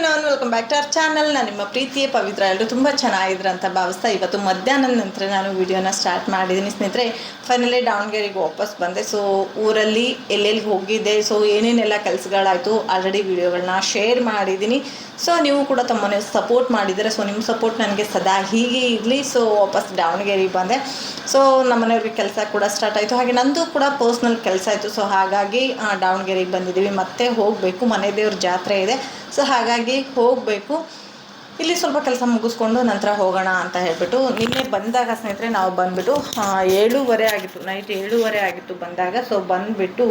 Afternoon welcome back to our channel ನಾನು ನಿಮ್ಮ ಪ್ರೀತಿಯ ಪವಿತ್ರ ಎಲ್ಲರೂ ತುಂಬ ಚೆನ್ನಾಗಿದ್ರು ಅಂತ ಭಾವಿಸ್ತಾ ಇವತ್ತು ಮಧ್ಯಾಹ್ನದ ನಂತರ ನಾನು ವಿಡಿಯೋನ ಸ್ಟಾರ್ಟ್ ಮಾಡಿದ್ದೀನಿ. ಸ್ನೇಹಿತರೆ ಫೈನಲಿ ದಾವಣಗೆರೆಗೆ ವಾಪಸ್ ಬಂದೆ. ಸೊ ಊರಲ್ಲಿ ಎಲ್ಲೆಲ್ಲಿ ಹೋಗಿದ್ದೆ? ಸೊ ಏನೇನೆಲ್ಲ ಕೆಲಸಗಳಾಯಿತು? ಆಲ್ರೆಡಿ ವಿಡಿಯೋಗಳನ್ನ ಶೇರ್ ಮಾಡಿದ್ದೀನಿ. ಸೊ ನೀವು ಕೂಡ ತಮ್ಮನೆ ಸಪೋರ್ಟ್ ಮಾಡಿದರೆ ಸೊ ನಿಮ್ಮ ಸಪೋರ್ಟ್ ನನಗೆ ಸದಾ ಹೀಗೆ ಇರಲಿ. ಸೊ ವಾಪಸ್ ದಾವಣಗೆರೆಗೆ ಬಂದೆ. ಸೊ ನಮ್ಮನೆಯವ್ರಿಗೆ ಕೆಲಸ ಕೂಡ ಸ್ಟಾರ್ಟ್ ಆಯಿತು. ಹಾಗೆ ನಂದು ಕೂಡ ಪರ್ಸ್ನಲ್ ಕೆಲಸ ಆಯಿತು. ಸೊ ಹಾಗಾಗಿ ದಾವಣಗೆರೆಗೆ ಬಂದಿದ್ದೀವಿ. ಮತ್ತೆ ಹೋಗಬೇಕು. ಮನೆ ದೇವ್ರ ಜಾತ್ರೆ ಇದೆ. ಸೊ ಹಾಗಾಗಿ ಹೋಗಬೇಕು. ಇಲ್ಲಿ ಸ್ವಲ್ಪ ಕೆಲಸ ಮುಗಿಸ್ಕೊಂಡು ನಂತರ ಹೋಗೋಣ ಅಂತ ಹೇಳ್ಬಿಟ್ಟು ನಿನ್ನೆ ಬಂದಾಗ ಸ್ನೇಹಿತರೆ ನಾವು ಬಂದುಬಿಟ್ಟು ಏಳೂವರೆ ಆಗಿತ್ತು, ನೈಟ್ ಏಳೂವರೆ ಆಗಿತ್ತು ಬಂದಾಗ. ಸೊ ಬಂದುಬಿಟ್ಟು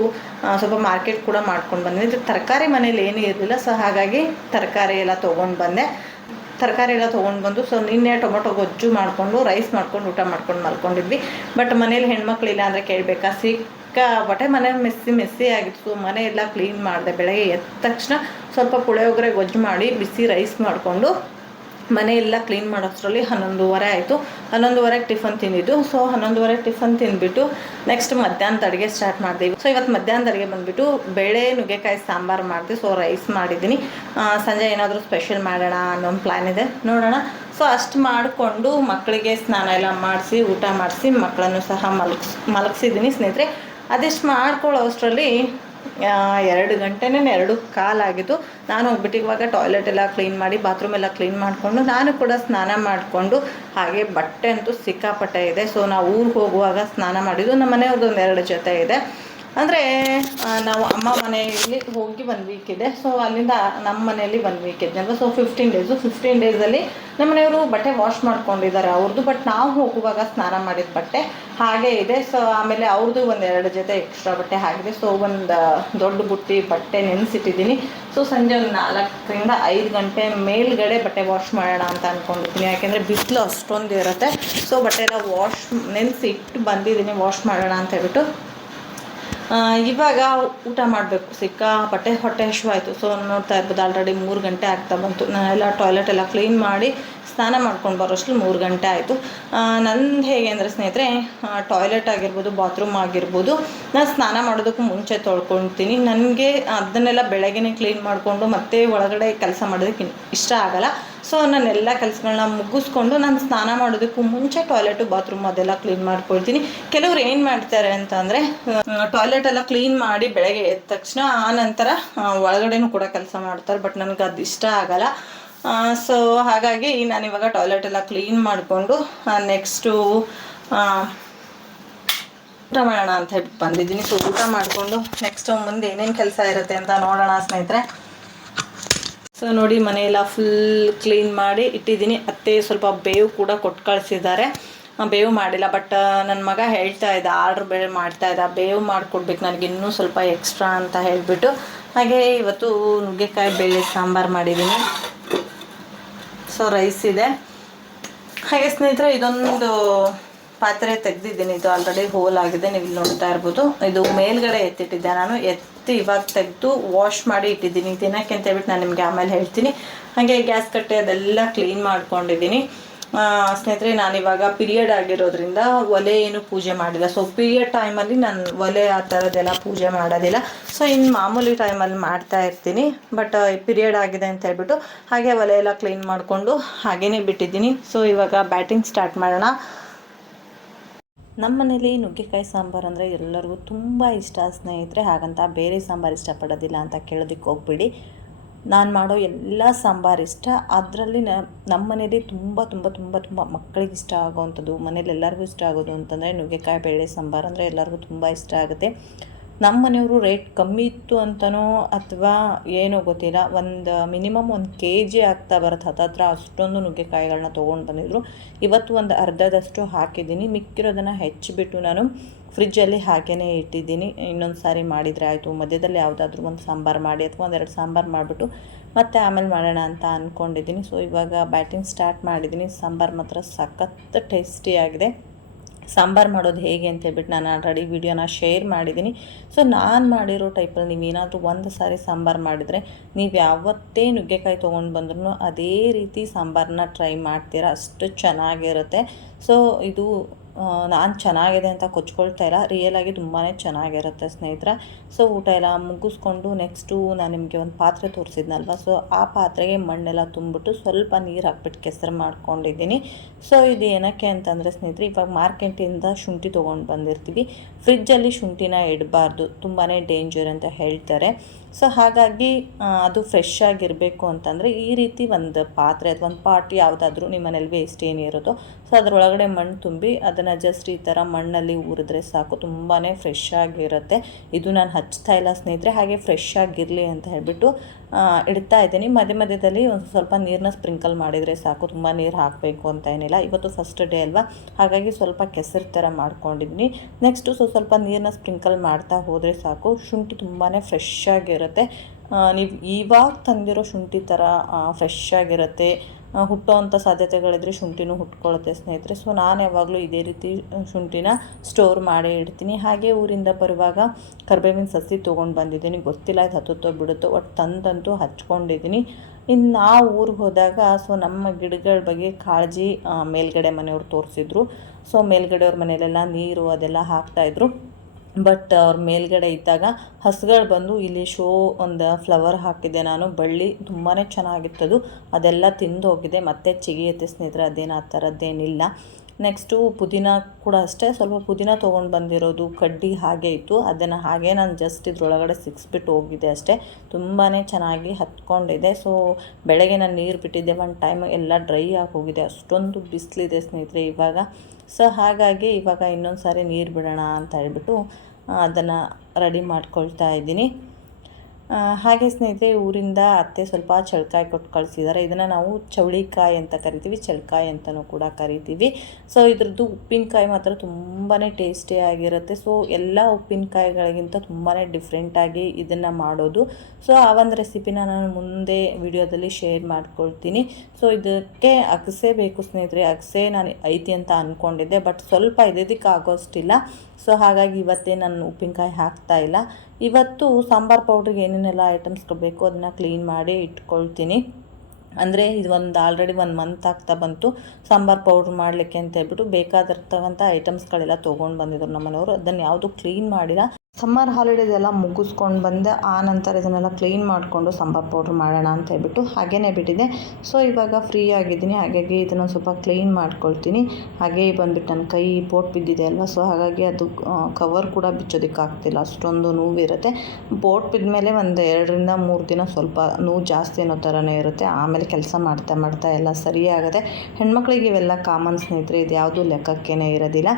ಸ್ವಲ್ಪ ಮಾರ್ಕೆಟ್ ಕೂಡ ಮಾಡ್ಕೊಂಡು ಬಂದೆ ಇದು ತರಕಾರಿ ಮನೇಲಿ ಏನೂ ಇರಲಿಲ್ಲ. ಸೊ ಹಾಗಾಗಿ ತರಕಾರಿ ಎಲ್ಲ ತೊಗೊಂಡು ಬಂದೆ. ತರಕಾರಿ ಎಲ್ಲ ತೊಗೊಂಡು ಬಂದು ಸೊ ನಿನ್ನೆ ಟೊಮೊಟೊ ಗೊಜ್ಜು ಮಾಡಿಕೊಂಡು ರೈಸ್ ಮಾಡ್ಕೊಂಡು, ಊಟ ಮಾಡ್ಕೊಂಡು ಮಲ್ಕೊಂಡಿದ್ವಿ. ಬಟ್ ಮನೇಲಿ ಹೆಣ್ಮಕ್ಳಿಲ್ಲ ಅಂದರೆ ಕೇಳಬೇಕಾ? ಸಿಕ್ಕಾಪಟ್ಟೆ ಮನೆ ಮೆಸ್ಸಿ ಮೆಸ್ಸಿ ಆಗಿತ್ತು, ಮನೆ ಎಲ್ಲ ಕ್ಲೀನ್ ಮಾಡಿದೆ, ಬೆಳಗ್ಗೆ ಎದ್ದ ತಕ್ಷಣ ಸ್ವಲ್ಪ ಪುಳಿಯೋಗರೆ ಗೊಜ್ಜು ಮಾಡಿ, ಬಿಸಿ ರೈಸ್ ಮಾಡಿಕೊಂಡು ಮನೆ ಎಲ್ಲ ಕ್ಲೀನ್ ಮಾಡೋಷ್ಟರಲ್ಲಿ ಹನ್ನೊಂದುವರೆ ಆಯಿತು. ಹನ್ನೊಂದುವರೆಗೆ ಟಿಫನ್ ತಿಂದಿದ್ದು. ಸೊ ಹನ್ನೊಂದುವರೆಗೆ ಟಿಫನ್ ತಿಂದ್ಬಿಟ್ಟು ನೆಕ್ಸ್ಟ್ ಮಧ್ಯಾಹ್ನದ ಅಡುಗೆ ಸ್ಟಾರ್ಟ್ ಮಾಡಿದ್ವಿ. ಸೊ ಇವತ್ತು ಮಧ್ಯಾಹ್ನದ ಅಡುಗೆ ಬಂದುಬಿಟ್ಟು ಬೇಳೆ, ನುಗ್ಗೆಕಾಯಿ, ಸಾಂಬಾರು ಮಾಡಿದೆ. ಸೊ ರೈಸ್ ಮಾಡಿದ್ದೀನಿ. ಸಂಜೆ ಏನಾದರೂ ಸ್ಪೆಷಲ್ ಮಾಡೋಣ ಅನ್ನೋ ಒಂದು ಪ್ಲ್ಯಾನ್ ಇದೆ. ನೋಡೋಣ. ಸೊ ಅಷ್ಟು ಮಾಡಿಕೊಂಡು ಮಕ್ಕಳಿಗೆ ಸ್ನಾನ ಎಲ್ಲ ಮಾಡಿಸಿ, ಊಟ ಮಾಡಿಸಿ ಮಕ್ಕಳನ್ನು ಸಹ ಮಲಗಿಸ್, ಮಲಗಿಸಿದ್ದೀನಿ ಸ್ನೇಹಿತರೆ. ಅದೆಷ್ಟು ಮಾಡ್ಕೊಳ್ಳೋ ಅಷ್ಟರಲ್ಲಿ ಎರಡು ಗಂಟೆನೇ ಎರಡು ಕಾಲಾಗಿತ್ತು ನಾನು ಹೋಗ್ಬಿಟ್ಟು ಇವಾಗ ಟಾಯ್ಲೆಟ್ ಎಲ್ಲ ಕ್ಲೀನ್ ಮಾಡಿ ಬಾತ್ರೂಮ್ ಎಲ್ಲ ಕ್ಲೀನ್ ಮಾಡಿಕೊಂಡು, ನಾನು ಕೂಡ ಸ್ನಾನ ಮಾಡಿಕೊಂಡು, ಹಾಗೆ ಬಟ್ಟೆ ಅಂತೂ ಸಿಕ್ಕಾಪಟ್ಟೆ ಇದೆ. ಸೊ ನಾವು ಊರಿಗೆ ಹೋಗುವಾಗ ಸ್ನಾನ ಮಾಡಿದ್ದು ನಮ್ಮ ಮನೆಯವ್ರದ್ದು ಒಂದು ಎರಡು ಜೊತೆ ಇದೆ. ಅಂದರೆ ನಾವು ಅಮ್ಮ ಮನೆಯಲ್ಲಿ ಹೋಗಿ ಒನ್ ವೀಕ್ ಇದೆ. ಸೊ ಅಲ್ಲಿಂದ ನಮ್ಮ ಮನೆಯಲ್ಲಿ ಒನ್ ವೀಕ್ ಇದೆ. ಅಲ್ವಾ ಸೊ ಫಿಫ್ಟೀನ್ ಡೇಸು ಫಿಫ್ಟೀನ್ ಡೇಸಲ್ಲಿ ನಮ್ಮ ಮನೆಯವರು ಬಟ್ಟೆ ವಾಶ್ ಮಾಡ್ಕೊಂಡಿದ್ದಾರೆ ಅವ್ರದ್ದು ಬಟ್ ನಾವು ಹೋಗುವಾಗ ಸ್ನಾನ ಮಾಡಿದ ಬಟ್ಟೆ ಹಾಗೆ ಇದೆ. ಸೊ ಆಮೇಲೆ ಅವ್ರದ್ದು ಒಂದೆರಡು ಜೊತೆ ಎಕ್ಸ್ಟ್ರಾ ಬಟ್ಟೆ ಹಾಗಿದೆ. ಸೊ ಒಂದು ದೊಡ್ಡ ಬುಟ್ಟಿ ಬಟ್ಟೆ ನೆನೆಸಿಟ್ಟಿದ್ದೀನಿ. ಸೊ ಸಂಜೆ ಒಂದು ನಾಲ್ಕರಿಂದ ಐದು ಗಂಟೆ ಮೇಲ್ಗಡೆ ಬಟ್ಟೆ ವಾಶ್ ಮಾಡೋಣ ಅಂತ ಅಂದ್ಕೊಂಡಿದ್ದೀನಿ ಯಾಕೆಂದರೆ ಬಿಸಿಲು ಅಷ್ಟೊಂದು ಇರುತ್ತೆ ಸೊ ಬಟ್ಟೆ ವಾಶ್ ನೆನೆಸಿ ಇಟ್ಟು ಬಂದಿದ್ದೀನಿ ವಾಶ್ ಮಾಡೋಣ ಅಂತ ಹೇಳ್ಬಿಟ್ಟು. ಇವಾಗ ಊಟ ಮಾಡಬೇಕು. ಸಿಕ್ಕಾಪಟ್ಟೆ ಹೊಟ್ಟೆ ಹಸಿವಾಯಿತು ಸೊ ನೋಡ್ತಾ ಇರ್ಬೋದು ಆಲ್ರೆಡಿ ಮೂರು ಗಂಟೆ ಆಗ್ತಾ ಬಂತು. ನಾನೆಲ್ಲ ಟಾಯ್ಲೆಟ್ ಎಲ್ಲ ಕ್ಲೀನ್ ಮಾಡಿ ಸ್ನಾನ ಮಾಡ್ಕೊಂಡು ಬರೋಷ್ಟು ಮೂರು ಗಂಟೆ ಆಯಿತು. ನಂದು ಹೇಗೆ ಅಂದರೆ ಸ್ನೇಹಿತರೆ ಟಾಯ್ಲೆಟ್ ಆಗಿರ್ಬೋದು ಬಾತ್ರೂಮ್ ಆಗಿರ್ಬೋದು, ನಾನು ಸ್ನಾನ ಮಾಡೋದಕ್ಕೂ ಮುಂಚೆ ತೊಳ್ಕೊಳ್ತೀನಿ ನನಗೆ ಅದನ್ನೆಲ್ಲ ಬೆಳಗ್ಗೆನೇ ಕ್ಲೀನ್ ಮಾಡಿಕೊಂಡು ಮತ್ತೆ ಒಳಗಡೆ ಕೆಲಸ ಮಾಡೋದಕ್ಕೆ ಇಷ್ಟ ಆಗಲ್ಲ. ಸೊ ನಾನೆಲ್ಲ ಕೆಲಸಗಳನ್ನ ಮುಗಿಸ್ಕೊಂಡು ನಾನು ಸ್ನಾನ ಮಾಡೋದಕ್ಕೂ ಮುಂಚೆ ಟಾಯ್ಲೆಟು ಬಾತ್ರೂಮ್ ಅದೆಲ್ಲ ಕ್ಲೀನ್ ಮಾಡ್ಕೊಳ್ತೀನಿ. ಕೆಲವ್ರು ಏನು ಮಾಡ್ತಾರೆ ಅಂತಂದರೆ ಟಾಯ್ಲೆಟ್ ಎಲ್ಲ ಕ್ಲೀನ್ ಮಾಡಿ ಬೆಳಗ್ಗೆ ಎದ್ದ ತಕ್ಷಣ ಆ ನಂತರ ಒಳಗಡೆನೂ ಕೂಡ ಕೆಲಸ ಮಾಡ್ತಾರೆ. ಬಟ್ ನನಗೆ ಅದು ಇಷ್ಟ ಆಗಲ್ಲ. ಸೊ ಹಾಗಾಗಿ ನಾನು ಇವಾಗ ಟಾಯ್ಲೆಟ್ ಎಲ್ಲ ಕ್ಲೀನ್ ಮಾಡಿಕೊಂಡು ನೆಕ್ಸ್ಟು ಊಟ ಮಾಡೋಣ ಅಂತ ಹೇಳಿ ಬಂದಿದ್ದೀನಿ. ಸೊ ಊಟ ಮಾಡಿಕೊಂಡು ನೆಕ್ಸ್ಟ್ ಮುಂದೆ ಏನೇನು ಕೆಲಸ ಇರುತ್ತೆ ಅಂತ ನೋಡೋಣ ಸ್ನೇಹಿತರೆ. ಸೊ ನೋಡಿ ಮನೆಯೆಲ್ಲ ಫುಲ್ ಕ್ಲೀನ್ ಮಾಡಿ ಇಟ್ಟಿದ್ದೀನಿ. ಅತ್ತೆ ಸ್ವಲ್ಪ ಬೇವು ಕೂಡ ಕೊಟ್ಟು ಕಳಿಸಿದ್ದಾರೆ. ಬೇವು ಮಾಡಿಲ್ಲ ಬಟ್ ನನ್ನ ಮಗ ಹೇಳ್ತಾ ಇದ್ದ, ಆರ್ಡ್ರ್ ಬೇರೆ ಮಾಡ್ತಾ ಇದ್ದ, ಬೇವು ಮಾಡಿಕೊಡ್ಬೇಕು, ನನಗೆ ಇನ್ನೂ ಸ್ವಲ್ಪ ಎಕ್ಸ್ಟ್ರಾ ಅಂತ ಹೇಳಿಬಿಟ್ಟು. ಹಾಗೆ ಇವತ್ತು ನುಗ್ಗೆಕಾಯಿ ಬೇಳೆ ಸಾಂಬಾರು ಮಾಡಿದ್ದೀನಿ. ಸೊ ರೈಸ್ ಇದೆ. ಹಾಗೆ ಸ್ನೇಹಿತರೆ, ಇದೊಂದು ಪಾತ್ರೆ ತೆಗೆದಿದ್ದೀನಿ. ಇದು ಆಲ್ರೆಡಿ ಹೋಲ್ ಆಗಿದೆ. ನೀವು ಇಲ್ಲಿ ನೋಡ್ತಾ ಇರ್ಬೋದು. ಇದು ಮೇಲ್ಗಡೆ ಎತ್ತಿಟ್ಟಿದ್ದೆ ನಾನು. ಎತ್ತಿ ಇವಾಗ ತೆಗೆದು ವಾಶ್ ಮಾಡಿ ಇಟ್ಟಿದ್ದೀನಿ. ದಿನಕ್ಕೆ ಅಂತ ಹೇಳ್ಬಿಟ್ಟು ನಾನು ನಿಮಗೆ ಆಮೇಲೆ ಹೇಳ್ತೀನಿ. ಹಾಗೆ ಗ್ಯಾಸ್ ಕಟ್ಟೆ ಅದೆಲ್ಲ ಕ್ಲೀನ್ ಮಾಡ್ಕೊಂಡಿದ್ದೀನಿ. ಸ್ನೇಹಿತರೆ ನಾನಿವಾಗ ಪಿರಿಯಡ್ ಆಗಿರೋದ್ರಿಂದ ಒಲೆ ಏನು ಪೂಜೆ ಮಾಡಿಲ್ಲ. ಸೊ ಪಿರಿಯಡ್ ಟೈಮಲ್ಲಿ ನಾನು ಒಲೆ ಆ ಥರದ್ದೆಲ್ಲ ಪೂಜೆ ಮಾಡೋದಿಲ್ಲ. ಸೊ ಇನ್ನು ಮಾಮೂಲಿ ಟೈಮಲ್ಲಿ ಮಾಡ್ತಾ ಇರ್ತೀನಿ. ಬಟ್ ಪಿರಿಯಡ್ ಆಗಿದೆ ಅಂತ ಹೇಳ್ಬಿಟ್ಟು ಹಾಗೆ ಒಲೆ ಎಲ್ಲ ಕ್ಲೀನ್ ಮಾಡಿಕೊಂಡು ಹಾಗೇನೇ ಬಿಟ್ಟಿದ್ದೀನಿ. ಸೊ ಇವಾಗ ಬ್ಯಾಟಿಂಗ್ ಸ್ಟಾರ್ಟ್ ಮಾಡೋಣ. ನಮ್ಮ ಮನೇಲಿ ನುಗ್ಗೆಕಾಯಿ ಸಾಂಬಾರು ಅಂದರೆ ಎಲ್ಲರಿಗೂ ತುಂಬ ಇಷ್ಟ ಸ್ನೇಹಿತರೆ. ಹಾಗಂತ ಬೇರೆ ಸಾಂಬಾರು ಇಷ್ಟಪಡೋದಿಲ್ಲ ಅಂತ ಕೇಳೋದಕ್ಕೆ ಹೋಗ್ಬಿಡಿ. ನಾನು ಮಾಡೋ ಎಲ್ಲ ಸಾಂಬಾರು ಇಷ್ಟ. ಅದರಲ್ಲಿ ನಮ್ಮ ಮನೇಲಿ ತುಂಬ ತುಂಬ ತುಂಬ ತುಂಬ ಮಕ್ಕಳಿಗೆ ಇಷ್ಟ ಆಗೋವಂಥದ್ದು ಮನೇಲಿ ಎಲ್ಲರಿಗೂ ಇಷ್ಟ ಆಗೋದು ಅಂತಂದರೆ ನುಗ್ಗೆಕಾಯಿ ಬೇಳೆ ಸಾಂಬಾರು ಅಂದರೆ ಎಲ್ಲರಿಗೂ ತುಂಬ ಇಷ್ಟ ಆಗುತ್ತೆ. ನಮ್ಮ ಮನೆಯವರು ರೇಟ್ ಕಮ್ಮಿ ಇತ್ತು ಅಂತನೋ ಅಥವಾ ಏನೋ ಗೊತ್ತಿಲ್ಲ, ಒಂದು ಮಿನಿಮಮ್ ಒಂದು ಕೆ ಜಿ ಆಗ್ತಾ ಬರುತ್ತೆ. ಹತ್ತತ್ರ ಅಷ್ಟೊಂದು ನುಗ್ಗೆಕಾಯಿಗಳನ್ನ ತೊಗೊಂಡು ಬಂದಿದ್ರು. ಇವತ್ತು ಒಂದು ಅರ್ಧದಷ್ಟು ಹಾಕಿದ್ದೀನಿ. ಮಿಕ್ಕಿರೋದನ್ನು ಹೆಚ್ಚಿಬಿಟ್ಟು ನಾನು ಫ್ರಿಜ್ಜಲ್ಲಿ ಹಾಗೇ ಇಟ್ಟಿದ್ದೀನಿ. ಇನ್ನೊಂದು ಸಾರಿ ಮಾಡಿದರೆ ಆಯಿತು. ಮಧ್ಯದಲ್ಲಿ ಯಾವುದಾದ್ರೂ ಒಂದು ಸಾಂಬಾರು ಮಾಡಿ ಅಥವಾ ಒಂದೆರಡು ಸಾಂಬಾರು ಮಾಡಿಬಿಟ್ಟು ಮತ್ತೆ ಆಮೇಲೆ ಮಾಡೋಣ ಅಂತ ಅಂದ್ಕೊಂಡಿದ್ದೀನಿ ಸೊ ಇವಾಗ ಬ್ಯಾಟಿಂಗ್ ಸ್ಟಾರ್ಟ್ ಮಾಡಿದ್ದೀನಿ. ಸಾಂಬಾರು ಮಾತ್ರ ಸಖತ್ ಟೇಸ್ಟಿಯಾಗಿದೆ ಸಾಂಬಾರು ಮಾಡೋದು ಹೇಗೆ ಅಂತ ಹೇಳ್ಬಿಟ್ಟು ನಾನು ಆಲ್ರೆಡಿ ವಿಡಿಯೋನ ಶೇರ್ ಮಾಡಿದ್ದೀನಿ. ಸೊ ನಾನು ಮಾಡಿರೋ ಟೈಪಲ್ಲಿ ನೀವೇನಾದರೂ ಒಂದು ಸಾರಿ ಸಾಂಬಾರು ಮಾಡಿದರೆ ನೀವು ಯಾವತ್ತೇ ನುಗ್ಗೆಕಾಯಿ ತೊಗೊಂಡು ಬಂದ್ರೂ ಅದೇ ರೀತಿ ಸಾಂಬಾರನ್ನ ಟ್ರೈ ಮಾಡ್ತೀರಾ. ಅಷ್ಟು ಚೆನ್ನಾಗಿರುತ್ತೆ. ಸೊ ಇದು ನಾನು ಚೆನ್ನಾಗಿದೆ ಅಂತ ಕೊಚ್ಕೊಳ್ತಾ ಇಲ್ಲ. ರಿಯಲಾಗಿ ತುಂಬಾ ಚೆನ್ನಾಗಿರುತ್ತೆ ಸ್ನೇಹಿತರೆ. ಸೊ ಊಟ ಎಲ್ಲ ಮುಗಿಸ್ಕೊಂಡು ನೆಕ್ಸ್ಟು ನಾನು ನಿಮಗೆ ಒಂದು ಪಾತ್ರೆ ತೋರಿಸಿದ್ನಲ್ವ? ಸೊ ಆ ಪಾತ್ರೆಗೆ ಮಣ್ಣೆಲ್ಲ ತುಂಬಿಟ್ಟು ಸ್ವಲ್ಪ ನೀರು ಹಾಕ್ಬಿಟ್ಟು ಕೆಸರು ಮಾಡ್ಕೊಂಡಿದ್ದೀನಿ. ಸೊ ಇದು ಏನಕ್ಕೆ ಅಂತಂದರೆ ಸ್ನೇಹಿತರೆ, ಇವಾಗ ಮಾರ್ಕೆಟಿಂದ ಶುಂಠಿ ತೊಗೊಂಡು ಬಂದಿರ್ತೀವಿ. ಫ್ರಿಜ್ಜಲ್ಲಿ ಶುಂಠಿನ ಇಡಬಾರ್ದು. ತುಂಬಾ ಡೇಂಜರ್ ಅಂತ ಹೇಳ್ತಾರೆ. ಸೊ ಹಾಗಾಗಿ ಅದು ಫ್ರೆಶ್ ಆಗಿರಬೇಕು ಅಂತಂದರೆ ಈ ರೀತಿ ಒಂದು ಪಾತ್ರೆ ಅಥವಾ ಒಂದು ಪಾಟ್ ಯಾವುದಾದ್ರೂ ನಿಮ್ಮ ಮನೇಲಿ ವೇಸ್ಟ್ ಏನಿರುತ್ತೋ ಸೊ ಅದರೊಳಗಡೆ ಮಣ್ಣು ತುಂಬಿ ಅದನ್ನು ಜಸ್ಟ್ ಈ ಥರ ಮಣ್ಣಲ್ಲಿ ಊರಿದ್ರೆ ಸಾಕು. ತುಂಬಾ ಫ್ರೆಶ್ ಆಗಿರುತ್ತೆ. ಇದು ನಾನು ಹಚ್ತಾ ಇಲ್ಲ ಸ್ನೇಹಿತರೆ, ಹಾಗೆ ಫ್ರೆಶ್ ಆಗಿರಲಿ ಅಂತ ಹೇಳ್ಬಿಟ್ಟು ಇಡ್ತಾ ಇದ್ದೀನಿ. ಮಧ್ಯ ಮಧ್ಯದಲ್ಲಿ ಒಂದು ಸ್ವಲ್ಪ ನೀರನ್ನ ಸ್ಪ್ರಿಂಕಲ್ ಮಾಡಿದರೆ ಸಾಕು. ತುಂಬ ನೀರು ಹಾಕಬೇಕು ಅಂತ ಏನಿಲ್ಲ. ಇವತ್ತು ಫಸ್ಟ್ ಡೇ ಅಲ್ವಾ? ಹಾಗಾಗಿ ಸ್ವಲ್ಪ ಕೆಸರು ಥರ ಮಾಡ್ಕೊಂಡಿದ್ದೀನಿ. ನೆಕ್ಸ್ಟು ಸೊ ಸ್ವಲ್ಪ ನೀರನ್ನ ಸ್ಪ್ರಿಂಕಲ್ ಮಾಡ್ತಾ ಹೋದರೆ ಸಾಕು. ಶುಂಠಿ ತುಂಬಾ ಫ್ರೆಶ್ ಆಗಿರುತ್ತೆ. ನೀವು ಇವಾಗ ತಂದಿರೋ ಶುಂಠಿ ಥರ ಫ್ರೆಶ್ ಆಗಿರುತ್ತೆ. ಆ, ಹುಟ್ಟೋವಂಥ ಸಾಧ್ಯತೆಗಳಿದ್ರೆ ಶುಂಠಿನೂ ಹುಟ್ಕೊಳ್ಳುತ್ತೆ ಸ್ನೇಹಿತರೆ. ಸೊ ನಾನು ಯಾವಾಗಲೂ ಇದೇ ರೀತಿ ಶುಂಠಿನ ಸ್ಟೋರ್ ಮಾಡಿ ಇಡ್ತೀನಿ. ಹಾಗೆ ಊರಿಂದ ಬರುವಾಗ ಕರ್ಬೇವಿನ ಸಸಿ ತೊಗೊಂಡು ಬಂದಿದ್ದೀನಿ. ಗೊತ್ತಿಲ್ಲ ಇದು ಹತ್ತುತ್ತೋ ಬಿಡುತ್ತೋ ಒಟ್ಟು ತಂದಂತೂ ಹಚ್ಕೊಂಡಿದ್ದೀನಿ. ಇನ್ನು ನಾವು ಊರಿಗೆ ಹೋದಾಗ ಸೊ ನಮ್ಮ ಗಿಡಗಳ ಬಗ್ಗೆ ಕಾಳಜಿ ಆ, ಮೇಲ್ಗಡೆ ಮನೆಯವ್ರು ತೋರಿಸಿದ್ರು. ಸೊ ಮೇಲ್ಗಡೆಯವ್ರ ಮನೆಯಲ್ಲೆಲ್ಲ ನೀರು ಅದೆಲ್ಲ ಹಾಕ್ತಾಯಿದ್ರು ಬಟ್ ಅವ್ರ ಮೇಲ್ಗಡೆ ಇದ್ದಾಗ ಹಸುಗಳು ಬಂದು ಇಲ್ಲಿ ಶೋ ಒಂದು ಫ್ಲವರ್ ಹಾಕಿದ್ದೆ ನಾನು ಬಳ್ಳಿ ತುಂಬಾ ಚೆನ್ನಾಗಿತ್ತದು. ಅದೆಲ್ಲ ತಿಂದು ಹೋಗಿದೆ ಮತ್ತೆ ಚಿಗಿಯುತ್ತೆ ಸ್ನೇಹಿತರೆ, ಅದೇನು ಆ ಥರದ್ದೇನಿಲ್ಲ ನೆಕ್ಸ್ಟು ಪುದೀನ ಕೂಡ ಅಷ್ಟೇ, ಸ್ವಲ್ಪ ಪುದೀನ ತೊಗೊಂಡು ಬಂದಿರೋದು ಕಡ್ಡಿ ಹಾಗೆ ಇತ್ತು. ಅದನ್ನು ಹಾಗೆ ನಾನು ಜಸ್ಟ್ ಇದ್ರೊಳಗಡೆ ಸಿಕ್ಸ್ಬಿಟ್ಟು ಹೋಗಿದ್ದೆ ಅಷ್ಟೇ. ತುಂಬಾ ಚೆನ್ನಾಗಿ ಹತ್ಕೊಂಡಿದೆ ಸೊ ಬೆಳಗ್ಗೆ ನಾನು ನೀರು ಬಿಟ್ಟಿದ್ದೆ. ಒಂದು ಟೈಮ್ ಎಲ್ಲ ಡ್ರೈ ಆಗಿ ಹೋಗಿದೆ. ಅಷ್ಟೊಂದು ಬಿಸಿಲಿದೆ ಸ್ನೇಹಿತರೆ ಇವಾಗ. ಸೊ ಹಾಗಾಗಿ ಇವಾಗ ಇನ್ನೊಂದು ಸಾರಿ ನೀರು ಬಿಡೋಣ ಅಂತ ಹೇಳ್ಬಿಟ್ಟು, ಅದನ್ನು ರೆಡಿ ಮಾಡ್ಕೊಳ್ತಾ ಇದ್ದೀನಿ. ಹಾಗೆ ಸ್ನೇಹಿತರೆ, ಊರಿಂದ ಅತ್ತೆ ಸ್ವಲ್ಪ ಚಳಕಾಯಿ ಕೊಟ್ಟು ಕಳಿಸಿದ್ದಾರೆ ಇದನ್ನು ನಾವು ಚೌಳಿಕಾಯಿ ಅಂತ ಕರಿತೀವಿ. ಚಳಕಾಯಿ ಅಂತಲೂ ಕೂಡ ಕರಿತೀವಿ. ಸೊ ಇದ್ರದ್ದು ಉಪ್ಪಿನಕಾಯಿ ಮಾತ್ರ ತುಂಬಾ ಟೇಸ್ಟಿಯಾಗಿರುತ್ತೆ ಸೊ ಎಲ್ಲ ಉಪ್ಪಿನಕಾಯಿಗಳಿಗಿಂತ ತುಂಬಾ ಡಿಫ್ರೆಂಟಾಗಿ ಇದನ್ನು ಮಾಡೋದು. ಸೊ ಆ ಒಂದು ರೆಸಿಪಿನ ನಾನು ಮುಂದೆ ವಿಡಿಯೋದಲ್ಲಿ ಶೇರ್ ಮಾಡ್ಕೊಳ್ತೀನಿ. ಸೊ ಇದಕ್ಕೆ ಅಗಸೆ ಬೇಕು ಸ್ನೇಹಿತರೆ. ಅಗಸೆ ನಾನು ಐತಿ ಅಂತ ಅಂದ್ಕೊಂಡಿದ್ದೆ ಬಟ್ ಸ್ವಲ್ಪ ಇದಕ್ಕೆ ಆಗೋಷ್ಟಿಲ್ಲ ಸೊ ಹಾಗಾಗಿ ಇವತ್ತೇ ನಾನು ಉಪ್ಪಿನಕಾಯಿ ಹಾಕ್ತಾ ಇಲ್ಲ. ಇವತ್ತು ಸಾಂಬಾರು ಪೌಡ್ರಿಗೆ ಏನೇನೆಲ್ಲ ಐಟಮ್ಸ್ಗಳು ಬೇಕು ಅದನ್ನು ಕ್ಲೀನ್ ಮಾಡಿ ಇಟ್ಕೊಳ್ತೀನಿ. ಅಂದರೆ ಇದು ಒಂದು ಆಲ್ರೆಡಿ ಒಂದು ಮಂತ್ ಆಗ್ತಾ ಬಂತು. ಸಾಂಬಾರು ಪೌಡ್ರ್ ಮಾಡಲಿಕ್ಕೆ ಅಂತ ಹೇಳ್ಬಿಟ್ಟು ಬೇಕಾದಿರ್ತಕ್ಕಂಥ ಐಟಮ್ಸ್ಗಳೆಲ್ಲ ತೊಗೊಂಡು ಬಂದಿದ್ರು ನಮ್ಮನೆಯವರು. ಅದನ್ನು ಯಾವುದು ಕ್ಲೀನ್ ಮಾಡಿಲ್ಲ. ಸಮ್ಮರ್ ಹಾಲಿಡೇಸ್ ಎಲ್ಲ ಮುಗಿಸ್ಕೊಂಡು ಬಂದೆ. ಆ ನಂತರ ಇದನ್ನೆಲ್ಲ ಕ್ಲೀನ್ ಮಾಡಿಕೊಂಡು ಸಾಂಬಾರ್ ಪೌಡ್ರ್ ಮಾಡೋಣ ಅಂತ ಹೇಳ್ಬಿಟ್ಟು ಹಾಗೇ ಬಿಟ್ಟಿದ್ದೆ. ಸೊ, ಇವಾಗ ಫ್ರೀ ಆಗಿದ್ದೀನಿ. ಹಾಗಾಗಿ ಇದನ್ನು ಸ್ವಲ್ಪ ಕ್ಲೀನ್ ಮಾಡ್ಕೊಳ್ತೀನಿ. ಹಾಗೇ ಬಂದುಬಿಟ್ಟು ನನ್ನ ಕೈ ಪೋಟ್ ಬಿದ್ದಿದೆ ಅಲ್ವ? ಸೊ, ಹಾಗಾಗಿ ಅದು ಕವರ್ ಕೂಡ ಬಿಚ್ಚೋದಕ್ಕೆ ಆಗ್ತಿಲ್ಲ. ಅಷ್ಟೊಂದು ನೋವಿರುತ್ತೆ. ಪೋಟ್ ಬಿದ್ಮೇಲೆ ಒಂದು ಎರಡರಿಂದ ಮೂರು ದಿನ ಸ್ವಲ್ಪ ನೋವು ಜಾಸ್ತಿ ಅನ್ನೋ ಥರನೇ ಇರುತ್ತೆ. ಆಮೇಲೆ ಕೆಲಸ ಮಾಡ್ತಾ ಮಾಡ್ತಾ ಎಲ್ಲ ಸರಿಯಾಗುತ್ತೆ ಹೆಣ್ಮಕ್ಳಿಗೆ ಇವೆಲ್ಲ ಕಾಮನ್ ಸ್ನೇಹಿತರೆ ಇದು ಯಾವುದೂ ಲೆಕ್ಕಕ್ಕೇನೆ ಇರೋದಿಲ್ಲ.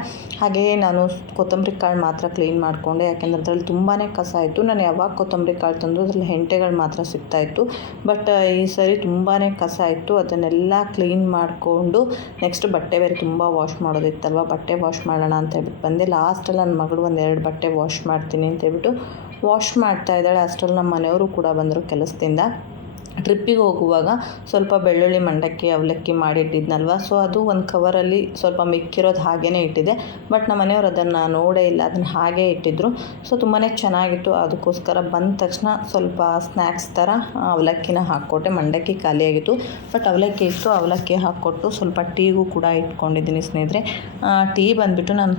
ಹಾಗೆಯೇ ನಾನು ಕೊತ್ತಂಬರಿ ಕಾಳು ಮಾತ್ರ ಕ್ಲೀನ್ ಮಾಡಿಕೊಂಡೆ. ಯಾಕೆಂದ್ರೆ ಅದರಲ್ಲಿ ತುಂಬಾ ಕಸ ಇತ್ತು ನಾನು ಯಾವಾಗ ಕೊತ್ತಂಬರಿ ಕಾಳು ತಂದು ಅದರಲ್ಲಿ ಹೆಂಟೆಗಳು ಮಾತ್ರ ಸಿಗ್ತಾಯಿತ್ತು ಬಟ್ ಈ ಸರಿ ತುಂಬಾ ಕಸ ಇತ್ತು ಅದನ್ನೆಲ್ಲ ಕ್ಲೀನ್ ಮಾಡಿಕೊಂಡು ನೆಕ್ಸ್ಟ್ ಬಟ್ಟೆ ಬೇರೆ ತುಂಬ ವಾಶ್ ಮಾಡೋದಿತ್ತಲ್ವ? ಬಟ್ಟೆ ವಾಶ್ ಮಾಡೋಣ ಅಂತ ಹೇಳ್ಬಿಟ್ಟು ಬಂದೆ. ಲಾಸ್ಟಲ್ಲಿ ನನ್ನ ಮಗಳು ಒಂದೆರಡು ಬಟ್ಟೆ ವಾಶ್ ಮಾಡ್ತೀನಿ ಅಂತ ಹೇಳ್ಬಿಟ್ಟು ವಾಶ್ ಮಾಡ್ತಾ ಇದ್ದಾಳೆ. ಅಷ್ಟರಲ್ಲಿ ನಮ್ಮ ಮನೆಯವರು ಕೂಡ ಬಂದರು ಕೆಲಸದಿಂದ. ಟ್ರಿಪ್ಪಿಗೆ ಹೋಗುವಾಗ ಸ್ವಲ್ಪ ಬೆಳ್ಳುಳ್ಳಿ ಮಂಡಕ್ಕಿ, ಅವಲಕ್ಕಿ ಮಾಡಿಟ್ಟಿದ್ನಲ್ವ? ಸೊ ಅದು ಒಂದು ಕವರಲ್ಲಿ ಸ್ವಲ್ಪ ಮಿಕ್ಕಿರೋದು ಹಾಗೇ ಇಟ್ಟಿದೆ ಬಟ್ ನಮ್ಮ ಮನೆಯವರು ಅದನ್ನು ನೋಡೇ ಇಲ್ಲ. ಅದನ್ನು ಹಾಗೇ ಇಟ್ಟಿದ್ರು. ಸೊ ತುಂಬಾ ಚೆನ್ನಾಗಿತ್ತು. ಅದಕ್ಕೋಸ್ಕರ ಬಂದ ತಕ್ಷಣ ಸ್ವಲ್ಪ ಸ್ನ್ಯಾಕ್ಸ್ ಥರ ಅವಲಕ್ಕಿನ ಹಾಕ್ಕೊಟ್ಟೆ. ಮಂಡಕ್ಕಿ ಖಾಲಿಯಾಗಿತ್ತು. ಬಟ್ ಅವಲಕ್ಕಿ ಇತ್ತು. ಅವಲಕ್ಕಿ ಹಾಕ್ಕೊಟ್ಟು ಸ್ವಲ್ಪ ಟೀಗೂ ಕೂಡ ಇಟ್ಕೊಂಡಿದ್ದೀನಿ ಸ್ನೇಹಿತರೆ. ಟೀ ಬಂದುಬಿಟ್ಟು ನಾನು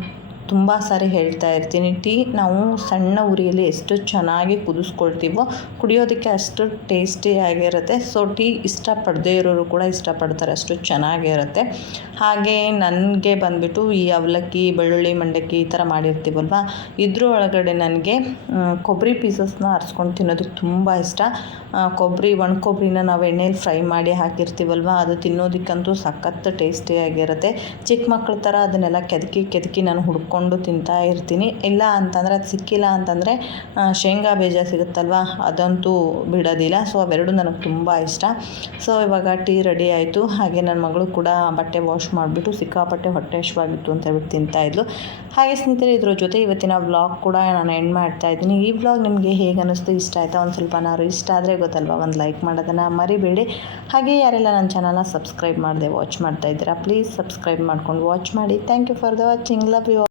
ತುಂಬ ಸಾರಿ ಹೇಳ್ತಾ ಇರ್ತೀನಿ. ಟೀ ನಾವು ಸಣ್ಣ ಉರಿಯಲ್ಲಿ ಎಷ್ಟು ಚೆನ್ನಾಗಿ ಕುದಿಸ್ಕೊಳ್ತೀವೋ ಕುಡಿಯೋದಕ್ಕೆ ಅಷ್ಟು ಟೇಸ್ಟಿಯಾಗಿರುತ್ತೆ ಸೊ, ಟೀ ಇಷ್ಟಪಡದೇ ಇರೋರು ಕೂಡ ಇಷ್ಟಪಡ್ತಾರೆ. ಅಷ್ಟು ಚೆನ್ನಾಗಿರುತ್ತೆ ಹಾಗೆ ನನಗೆ ಬಂದುಬಿಟ್ಟು ಈ ಅವಲಕ್ಕಿ, ಬೆಳ್ಳುಳ್ಳಿ, ಮಂಡಕ್ಕಿ ಈ ಥರ ಮಾಡಿರ್ತೀವಲ್ವ? ಇದ್ರ ಒಳಗಡೆ ನನಗೆ ಕೊಬ್ಬರಿ ಪೀಸಸ್ನ ಅರ್ಸ್ಕೊಂಡು ತಿನ್ನೋದಕ್ಕೆ ತುಂಬ ಇಷ್ಟ. ಕೊಬ್ಬರಿ, ಒಣ ಕೊಬ್ಬರಿನ ನಾವು ಎಣ್ಣೆಯಲ್ಲಿ ಫ್ರೈ ಮಾಡಿ ಹಾಕಿರ್ತೀವಲ್ವ? ಅದು ತಿನ್ನೋದಕ್ಕಂತೂ ಸಖತ್ತು ಟೇಸ್ಟಿಯಾಗಿರುತ್ತೆ ಚಿಕ್ಕ ಮಕ್ಕಳ ಥರ ಅದನ್ನೆಲ್ಲ ಕೆದಕಿ ಕೆದಕಿ ನಾನು ಹುಡ್ಕೊಂಡು ತಿಂತಾ ಇರ್ತೀನಿ. ಇಲ್ಲ ಅಂತಂದರೆ ಅದು ಸಿಕ್ಕಿಲ್ಲ ಅಂತಂದರೆ ಶೇಂಗಾ ಬೀಜ ಸಿಗುತ್ತಲ್ವ? ಅದಂತೂ ಬಿಡೋದಿಲ್ಲ. ಸೊ ಅವೆರಡು ನನಗೆ ತುಂಬ ಇಷ್ಟ. ಸೊ ಇವಾಗ ಟೀ ರೆಡಿ ಆಯಿತು. ಹಾಗೆ ನನ್ನ ಮಗಳು ಕೂಡ ಬಟ್ಟೆ ವಾಶ್ ಮಾಡಿಬಿಟ್ಟು ಸಿಕ್ಕಾಪಟ್ಟೆ ಹೊಟ್ಟೆ ಹಶ್ವಾಗಿತ್ತು ಅಂತ ಹೇಳ್ಬಿಟ್ಟು ತಿಂತಾಯಿದ್ಲು ಹಾಗೆ ಸ್ನೇಹಿತರೆ, ಇದ್ರ ಜೊತೆ ಇವತ್ತಿನ ವ್ಲಾಗ್ ಕೂಡ ನಾನು ಎಂಡ್ ಮಾಡ್ತಾ ಇದ್ದೀನಿ. ಈ ವ್ಲಾಗ್ ನಿಮಗೆ ಹೇಗೆ ಅನ್ನಿಸ್ತು ಇಷ್ಟ ಆಯಿತಾ? ಒಂದು ಸ್ವಲ್ಪ ನಾನು ಇಷ್ಟ ಆದರೆ ಗೊತ್ತಲ್ವ? ಒಂದು ಲೈಕ್ ಮಾಡೋದನ್ನು ಮರಿಬೇಡಿ. ಹಾಗೆ ಯಾರೆಲ್ಲ ನನ್ನ ಚಾನಲ್ನ ಸಬ್ಸ್ಕ್ರೈಬ್ ಮಾಡಿದೆ ವಾಚ್ ಮಾಡ್ತಾ ಇದ್ದೀರಾ ಪ್ಲೀಸ್ ಸಬ್ಸ್ಕ್ರೈಬ್ ಮಾಡ್ಕೊಂಡು ವಾಚ್ ಮಾಡಿ. Thank you for the watching love you